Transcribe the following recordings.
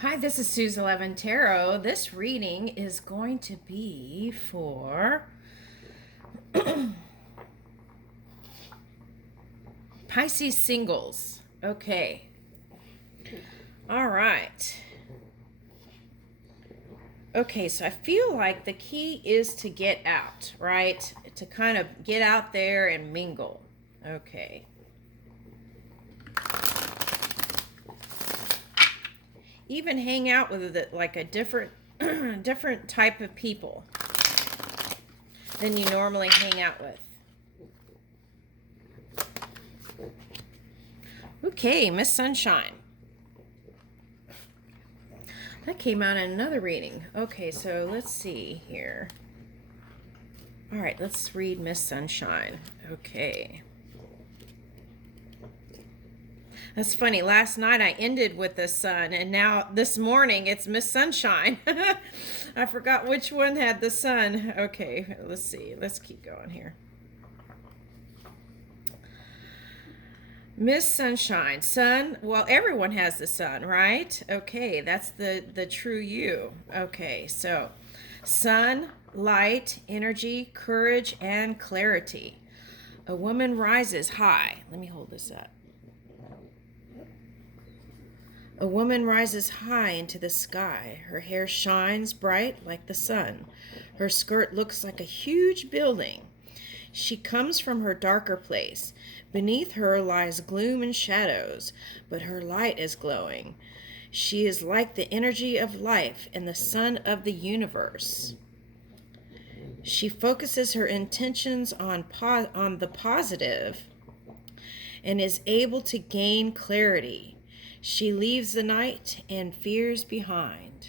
Hi, this is Suze 11 Tarot. This reading is going to be for Pisces singles. Okay. All right. Okay, so I feel like the key is to get out, right? To kind of get out there and mingle. Okay. Even hang out with like a different different type of people than you normally hang out with. Okay, Miss Sunshine. That came out in another reading. Okay, so let's see here. All right, let's read Miss Sunshine. Okay. That's funny. Last night I ended with the sun, and now this morning it's Miss Sunshine. I forgot which one had the sun. Okay, let's see. Let's keep going here. Miss Sunshine, sun. Well, everyone has the sun, right? Okay, that's the true you. Okay, so sun, light, energy, courage, and clarity. A woman rises high. Let me hold this up. A woman rises high into the sky. Her hair shines bright like the sun. Her skirt looks like a huge building. She comes from her darker place. Beneath her lies gloom and shadows, but her light is glowing. She is like the energy of life and the sun of the universe. She focuses her intentions on the positive and is able to gain clarity. She leaves the night and fears behind.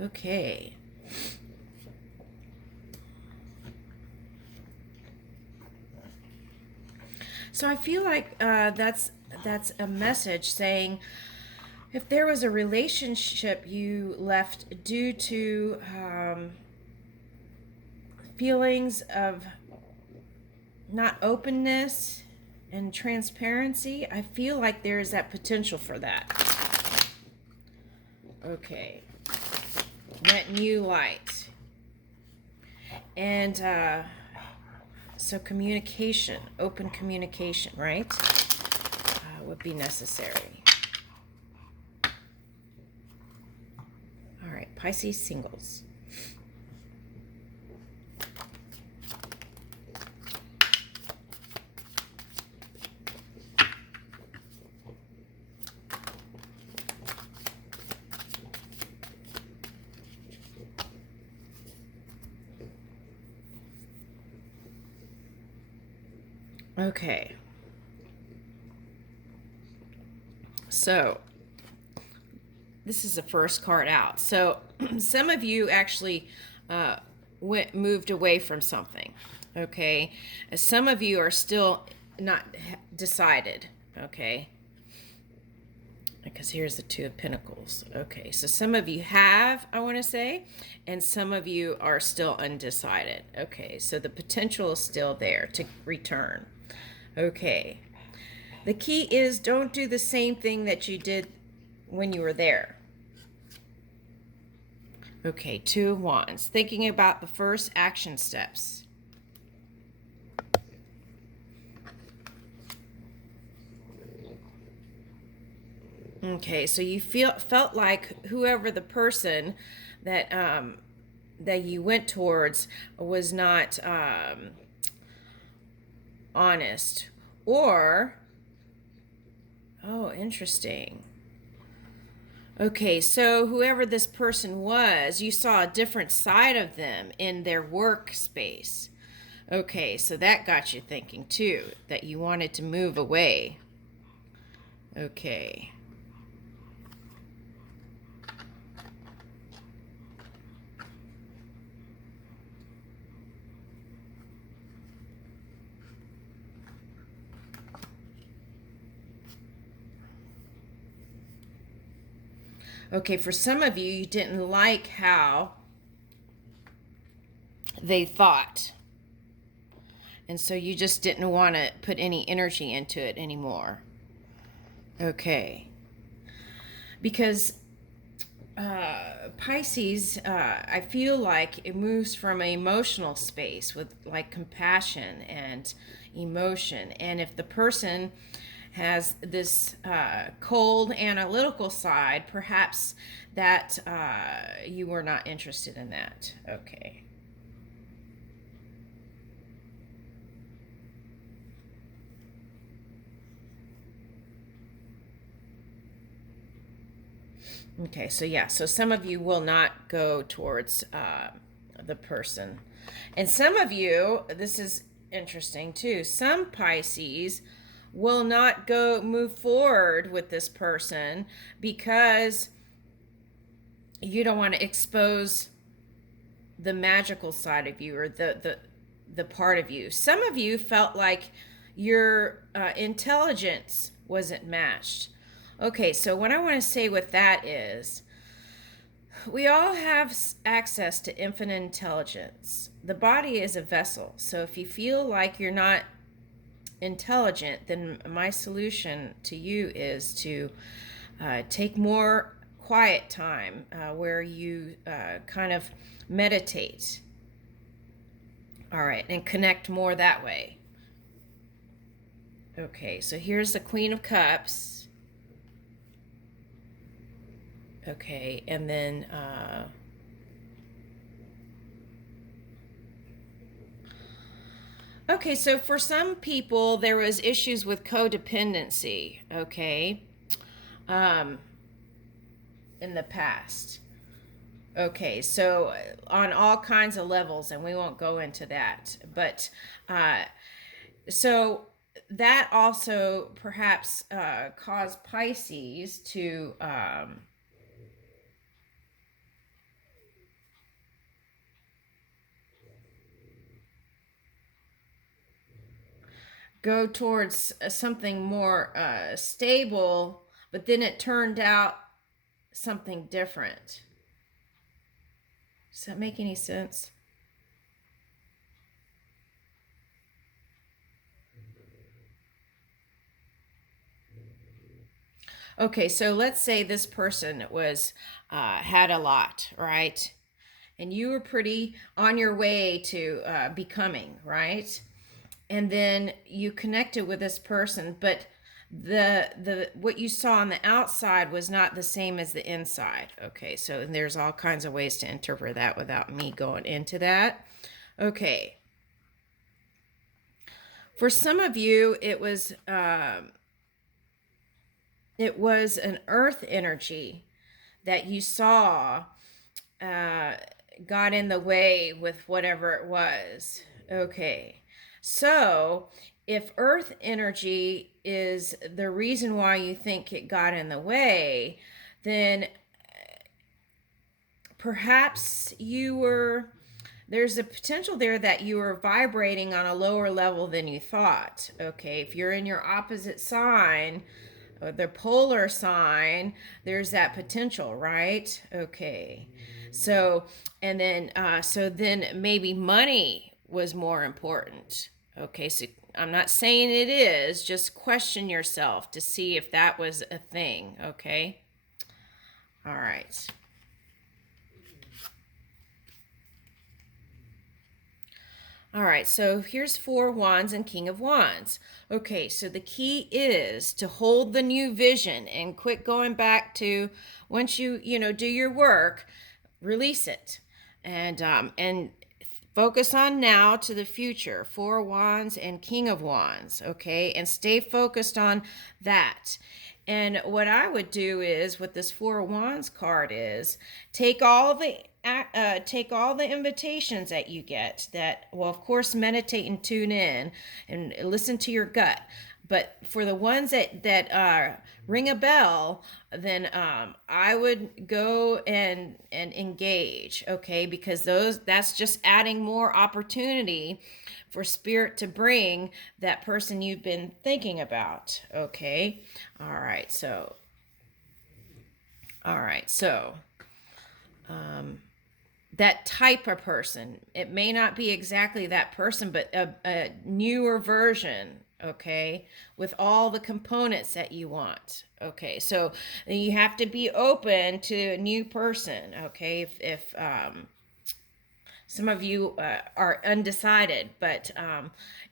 Okay. So I feel like that's a message saying if there was a relationship you left due to feelings of not openness and transparency, I feel like there is that potential for that. Okay. That new light. And so communication, open communication, right? Would be necessary. All right, Pisces singles. Okay. So, this is the first card out. So, some of you actually moved away from something. Okay. Some of you are still not decided. Okay. Because here's the Two of Pentacles. Okay. So, some of you have, I want to say, and some of you are still undecided. Okay. So, the potential is still there to return. Okay. The key is don't do the same thing that you did when you were there. Okay, Two of Wands. Thinking about the first action steps. Okay, so you felt like whoever the person that that you went towards was not honest, or oh, interesting. Okay, so whoever this person was, you saw a different side of them in their workspace. Okay, so that got you thinking too, that you wanted to move away. Okay. Okay, for some of you, you didn't like how they thought. And so you just didn't want to put any energy into it anymore. Okay. because Pisces, I feel like it moves from an emotional space with like compassion and emotion. And if the person has this cold analytical side, perhaps that you were not interested in that. Okay. Okay, so yeah, so some of you will not go towards the person. And some of you, this is interesting too, some Pisces will not go move forward with this person because you don't want to expose the magical side of you or the part of you. Some of you felt like your intelligence wasn't matched. Okay, so what I want to say with that is we all have access to infinite intelligence. The body is a vessel. So if you feel like you're not intelligent, then my solution to you is to take more quiet time where you kind of meditate. All right, and connect more that way. Okay, so here's the Queen of Cups. Okay, and then okay, so for some people there was issues with codependency, okay, um, in the past. Okay, so on all kinds of levels, and we won't go into that, but so that also perhaps caused Pisces to go towards something more stable, but then it turned out something different. Does that make any sense? Okay, so let's say this person was had a lot, right? And you were pretty on your way to becoming, right? And then you connected with this person, but the what you saw on the outside was not the same as the inside. Okay, so there's all kinds of ways to interpret that without me going into that. Okay, for some of you it was an earth energy that you saw uh, got in the way with whatever it was. Okay. So, if earth energy is the reason why you think it got in the way, then perhaps there's a potential there that you were vibrating on a lower level than you thought. Okay. If you're in your opposite sign, the polar sign, there's that potential, right? Okay. So, and then, so then maybe money was more important. Okay. So I'm not saying it is, just question yourself to see if that was a thing. Okay. All right. All right, so here's Four Wands and King of Wands. Okay, so the key is to hold the new vision and quit going back to once you do your work, release it, and focus on now to the future. Four Wands and King of Wands. Okay, and stay focused on that. And what I would do is with this Four Wands card is take all the invitations that you get that, well, of course, meditate and tune in and listen to your gut, but for the ones that ring a bell, then I would go and engage, okay, because that's just adding more opportunity for spirit to bring that person you've been thinking about. Okay. All right, so that type of person, it may not be exactly that person, but a newer version. okay, with all the components that you want. Okay, so you have to be open to a new person. Okay, if some of you are undecided, but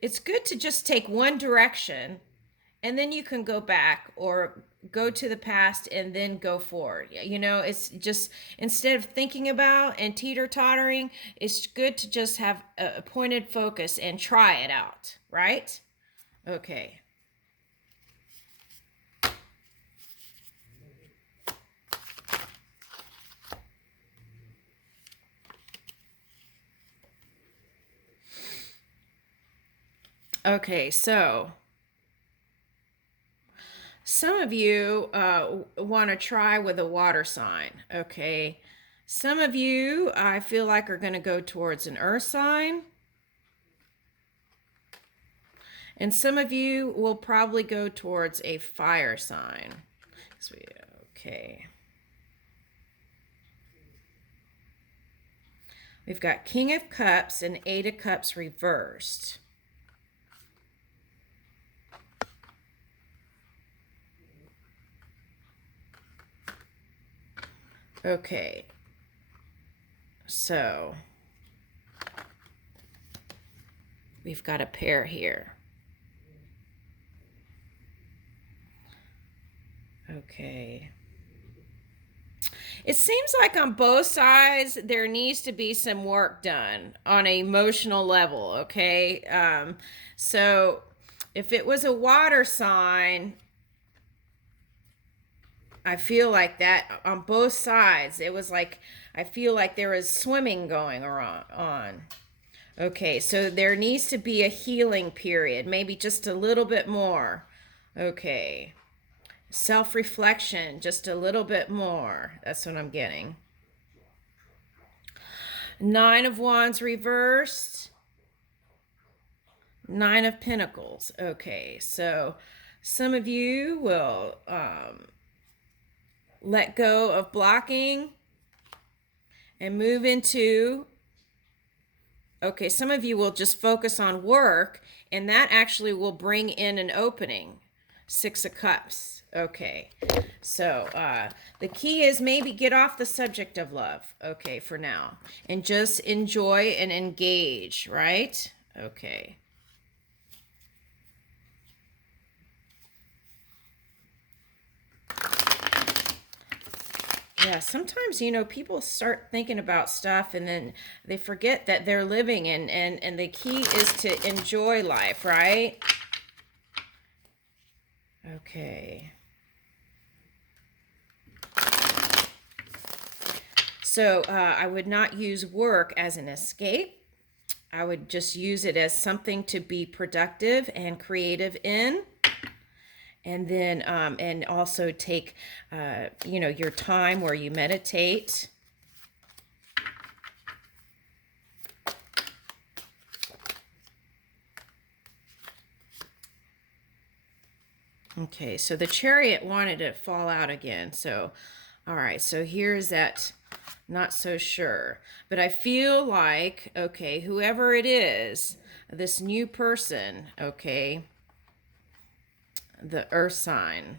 it's good to just take one direction and then you can go back or go to the past and then go forward. You know, it's just instead of thinking about and teeter-tottering, it's good to just have a pointed focus and try it out, right? Okay. Okay, so some of you want to try with a water sign, okay? Some of you, I feel like, are going to go towards an earth sign. And some of you will probably go towards a fire sign. Okay. We've got King of Cups and Eight of Cups reversed. Okay. So we've got a pair here. Okay. It seems like on both sides there needs to be some work done on an emotional level, okay? So if it was a water sign, I feel like that on both sides, it was like, I feel like there was swimming going on. Okay, so there needs to be a healing period, maybe just a little bit more. Okay. Self-reflection, just a little bit more. That's what I'm getting. Nine of Wands reversed. Nine of Pentacles. Okay, so some of you will let go of blocking and move into, okay, some of you will just focus on work, and that actually will bring in an opening. Six of Cups. Okay, so the key is maybe get off the subject of love, okay, for now, and just enjoy and engage, right? Okay. Yeah, sometimes, you know, people start thinking about stuff and then they forget that they're living, and the key is to enjoy life, right? Okay. So I would not use work as an escape. I would just use it as something to be productive and creative in. And then, and also take, you know, your time where you meditate. Okay, so the Chariot wanted to fall out again. So, all right, so here's that. Not so sure, but I feel like, okay, whoever it is, this new person, okay, the earth sign,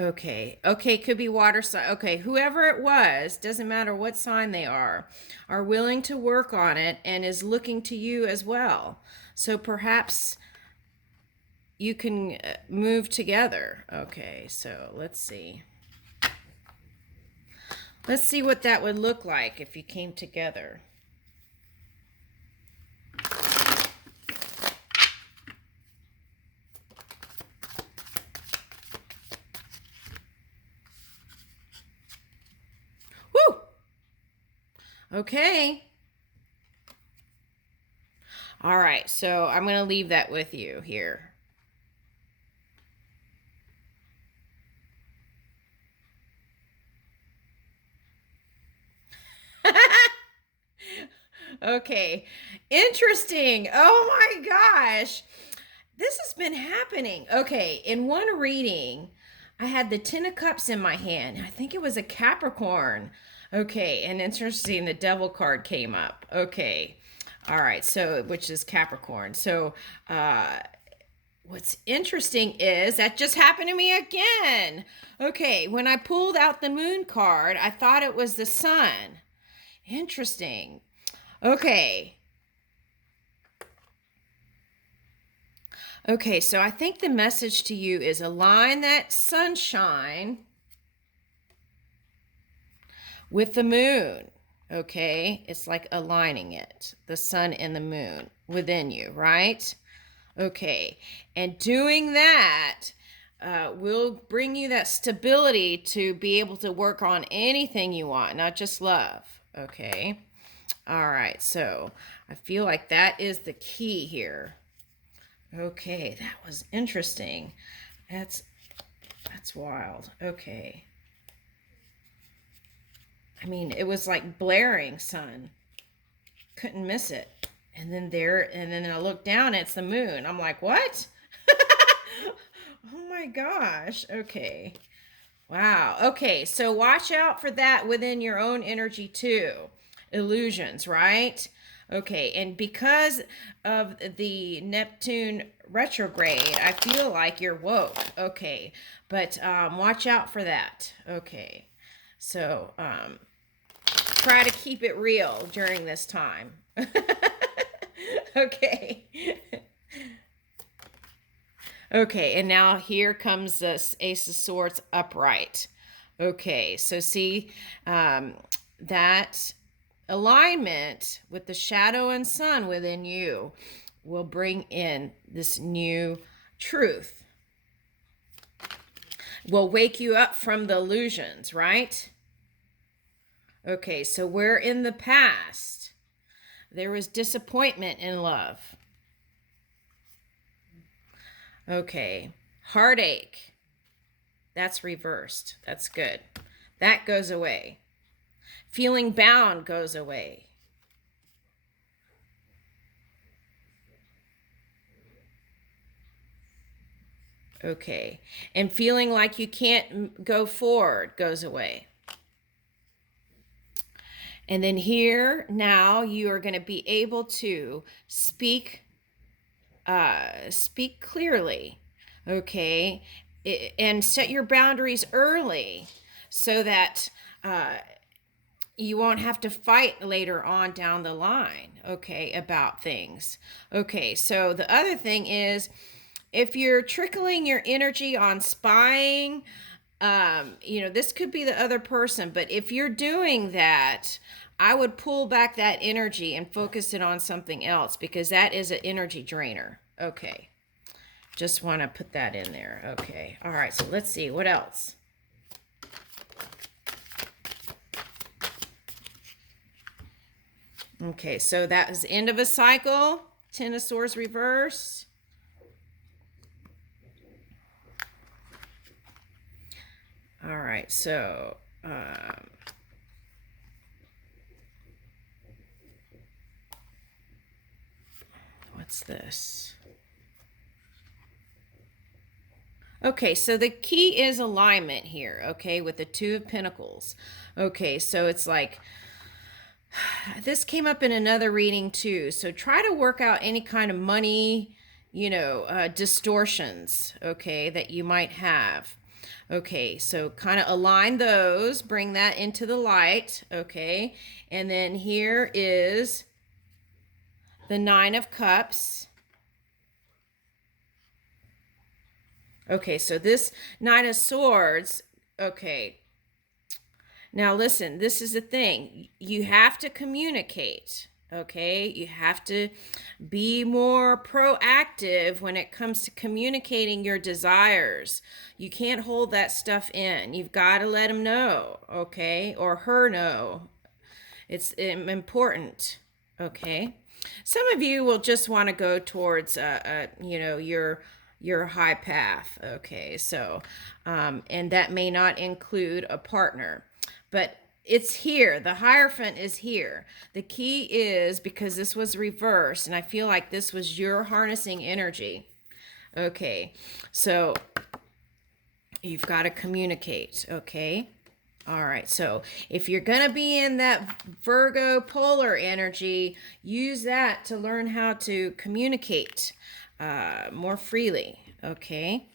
okay, could be water sign, okay, whoever it was, doesn't matter what sign they are willing to work on it and is looking to you as well. So perhaps you can move together. Okay, so let's see. Let's see what that would look like if you came together. Woo! Okay. All right, so I'm going to leave that with you here. Okay, interesting. Oh my gosh. This has been happening. Okay, in one reading, I had the Ten of Cups in my hand. I think it was a Capricorn. Okay, and interesting, the Devil card came up. Okay. All right, so which is Capricorn. So what's interesting is that just happened to me again. Okay, when I pulled out the moon card, I thought it was the sun. Interesting. Okay. Okay, so I think the message to you is align that sunshine with the moon. Okay, it's like aligning it, the sun and the moon within you, right? Okay, and doing that will bring you that stability to be able to work on anything you want, not just love. Okay, all right, so I feel like that is the key here. Okay, that was interesting. That's wild. Okay. I mean, it was like blaring sun. Couldn't miss it. And then I look down, it's the moon. I'm like, what? Oh my gosh. Okay. Wow. Okay, so watch out for that within your own energy too. Illusions, right? Okay, and because of the Neptune retrograde, I feel like you're woke. Okay, but watch out for that. Okay, so try to keep it real during this time. Okay. Okay, and now here comes this Ace of Swords upright. Okay, so see that alignment with the shadow and sun within you will bring in this new truth. Will wake you up from the illusions, right? Okay, so where in the past there was disappointment in love. Okay, heartache. That's reversed. That's good. That goes away. Feeling bound goes away. Okay. And feeling like you can't go forward goes away. And then here, now you are going to be able to speak clearly. Okay. And set your boundaries early so that you won't have to fight later on down the line, okay, about things. Okay, so the other thing is, if you're trickling your energy on spying, this could be the other person, but if you're doing that, I would pull back that energy and focus it on something else, because that is an energy drainer. Okay, just want to put that in there. Okay, all right, so let's see, what else? Okay, so that is the end of a cycle. Ten of Swords reverse. All right, so what's this? Okay, so the key is alignment here, okay, with the Two of Pentacles. Okay, so it's like, this came up in another reading too. So try to work out any kind of money, distortions, okay, that you might have. Okay, so kind of align those, bring that into the light, okay? And then here is the Nine of Cups. Okay, so this Nine of Swords, okay. Now listen, this is the thing. You have to communicate, okay? You have to be more proactive when it comes to communicating your desires. You can't hold that stuff in. You've got to let him know, okay? Or her know. It's important, okay? Some of you will just want to go towards, your high path, okay? So, and that may not include a partner. But it's here. The Hierophant is here. The key is, because this was reversed, and I feel like this was your harnessing energy. Okay, so you've got to communicate, okay? All right, so if you're going to be in that Virgo polar energy, use that to learn how to communicate more freely, okay?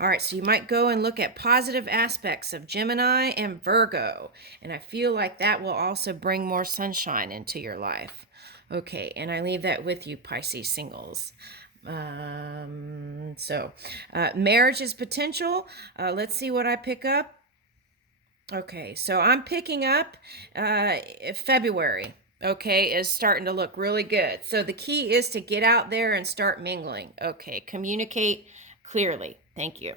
All right, so you might go and look at positive aspects of Gemini and Virgo, and I feel like that will also bring more sunshine into your life. Okay, and I leave that with you, Pisces singles. Marriage is potential. Let's see what I pick up. Okay, so I'm picking up February. Okay, is starting to look really good. So the key is to get out there and start mingling. Okay, communicate clearly. Thank you.